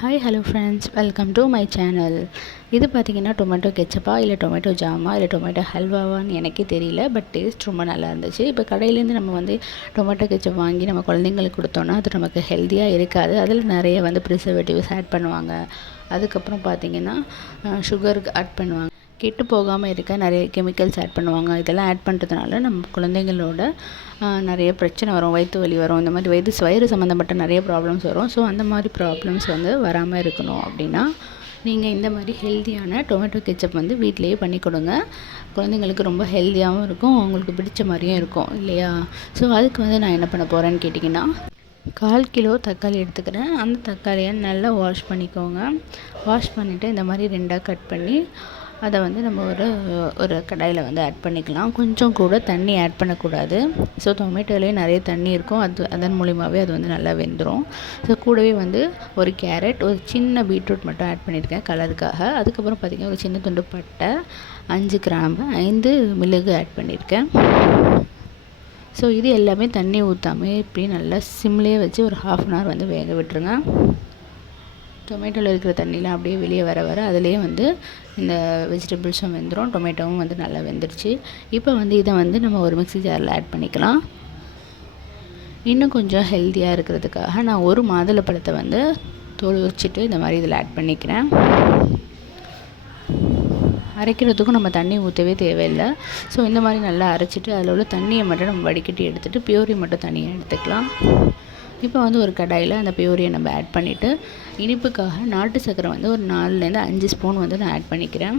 Hi hello friends, welcome to my channel. இது பார்த்திங்கன்னா tomato கெச்சப்பா இல்லை டொமேட்டோ ஜாமா இல்லை டொமேட்டோ ஹல்வாவான்னு எனக்கே தெரியல. பட் டேஸ்ட் ரொம்ப நல்லா இருந்துச்சு. இப்போ கடையிலேருந்து நம்ம டொமேட்டோ கெச்சப் வாங்கி நம்ம குழந்தைங்களுக்கு கொடுத்தோன்னா அது நமக்கு ஹெல்த்தியாக இருக்காது. அதில் நிறைய ப்ரிசர்வேட்டிவ்ஸ் ஆட் பண்ணுவாங்க. அதுக்கப்புறம் பார்த்திங்கன்னா சுகருக்கு ஆட் பண்ணுவாங்க. கெட்டு போகாமல் இருக்க நிறைய கெமிக்கல்ஸ் ஆட் பண்ணுவாங்க. இதெல்லாம் ஆட் பண்ணுறதுனால நம்ம குழந்தைங்களோட நிறைய பிரச்சனை வரும். வயிற்று வலி வரும். இந்த மாதிரி வயிறு சம்மந்தப்பட்ட நிறைய ப்ராப்ளம்ஸ் வரும். ஸோ அந்த மாதிரி ப்ராப்ளம்ஸ் வராமல் இருக்கணும் அப்படின்னா நீங்கள் இந்த மாதிரி ஹெல்த்தியான டொமேட்டோ கெச்சப் வீட்டிலையே பண்ணி கொடுங்க. குழந்தைங்களுக்கு ரொம்ப ஹெல்த்தியாகவும் இருக்கும், அவங்களுக்கு பிடிச்ச மாதிரியும் இருக்கும் இல்லையா? ஸோ அதுக்கு நான் என்ன பண்ண போகிறேன்னு கேட்டிங்கன்னா, 1/4 கிலோ தக்காளி எடுத்துக்கிறேன். அந்த தக்காளியை நல்லா வாஷ் பண்ணிக்கோங்க. வாஷ் பண்ணிவிட்டு இந்த மாதிரி 2ஆக கட் பண்ணி அதை நம்ம ஒரு கடாயில் ஆட் பண்ணிக்கலாம். கொஞ்சம் கூட தண்ணி ஆட் பண்ணக்கூடாது. ஸோ டொமேட்டோலேயே நிறைய தண்ணி இருக்கும். அதன் மூலிமாவே அது நல்லா வெந்துடும். ஸோ கூடவே ஒரு கேரட், ஒரு சின்ன பீட்ரூட் மட்டும் ஆட் பண்ணியிருக்கேன் கலருக்காக. அதுக்கப்புறம் பார்த்திங்கன்னா ஒரு சின்ன துண்டு பட்டை, 5 கிராம்பு, 5 மிளகு ஆட் பண்ணியிருக்கேன். ஸோ இது எல்லாமே தண்ணி ஊற்றாமல் இப்படி நல்லா சிம்லேயே வச்சு ஒரு 1/2 அன் ஹவர் வேக விட்டுருங்க. டொமேட்டோவில் இருக்கிற தண்ணிலாம் அப்படியே வெளியே வர அதிலே இந்த வெஜிடபிள்ஸும் வெந்துடும். டொமேட்டோவும் நல்லா வெந்துருச்சு. இப்போ இதை நம்ம ஒரு மிக்ஸி ஜாரில் ஆட் பண்ணிக்கலாம். இன்னும் கொஞ்சம் ஹெல்த்தியாக இருக்கிறதுக்காக நான் ஒரு மாதுளப்பழத்தை தோல் உரிச்சிட்டு இந்த மாதிரி இதில் ஆட் பண்ணிக்கிறேன். அரைக்கிறதுக்கும் நம்ம தண்ணி ஊற்றவே தேவையில்லை. ஸோ இந்த மாதிரி நல்லா அரைச்சிட்டு அதில் உள்ள தண்ணியை மட்டும் நம்ம வடிகட்டி எடுத்துகிட்டு பியூரி மட்டும் தனியாக எடுத்துக்கலாம். இப்போ ஒரு கடாயில் அந்த பியூரியை நம்ம ஆட் பண்ணிவிட்டு இனிப்புக்காக நாட்டு சர்க்கரை ஒரு 4லேருந்து 5 ஸ்பூன் நான் ஆட் பண்ணிக்கிறேன்.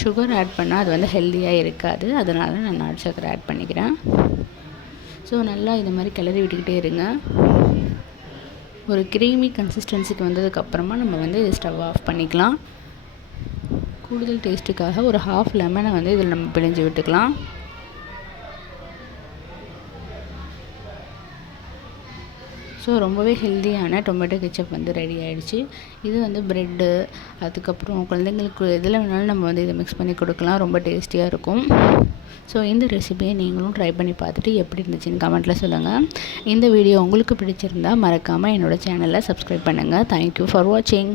சுகர் ஆட் பண்ணால் அது ஹெல்த்தியாக இருக்காது. அதனால் நான் நாட்டு சர்க்கரை ஆட் பண்ணிக்கிறேன். ஸோ நல்லா இந்த மாதிரி கிளறி விட்டுக்கிட்டே இருங்க. ஒரு க்ரீமி கன்சிஸ்டன்சிக்கு வந்ததுக்கப்புறமா நம்ம இதை ஸ்டவ் ஆஃப் பண்ணிக்கலாம். கூடுதல் டேஸ்ட்டுக்காக ஒரு 1/2 லெமனை இதில் நம்ம பிழிஞ்சு விட்டுக்கலாம். ஸோ ரொம்பவே ஹெல்த்தியான டொமேட்டோ கெச்சப் ரெடி ஆகிடுச்சு. இது ப்ரெட்டு, அதுக்கப்புறம் குழந்தைங்களுக்கு எதில் வேணாலும் நம்ம இதை மிக்ஸ் பண்ணி கொடுக்கலாம். ரொம்ப டேஸ்டியாக இருக்கும். ஸோ இந்த ரெசிபியை நீங்களும் ட்ரை பண்ணி பார்த்துட்டு எப்படி இருந்துச்சுன்னு கமெண்ட்டில் சொல்லுங்கள். இந்த வீடியோ உங்களுக்கு பிடிச்சிருந்தால் மறக்காமல் என்னோடய சேனலை சப்ஸ்கிரைப் பண்ணுங்கள். தேங்க்யூ ஃபார் வாட்சிங்.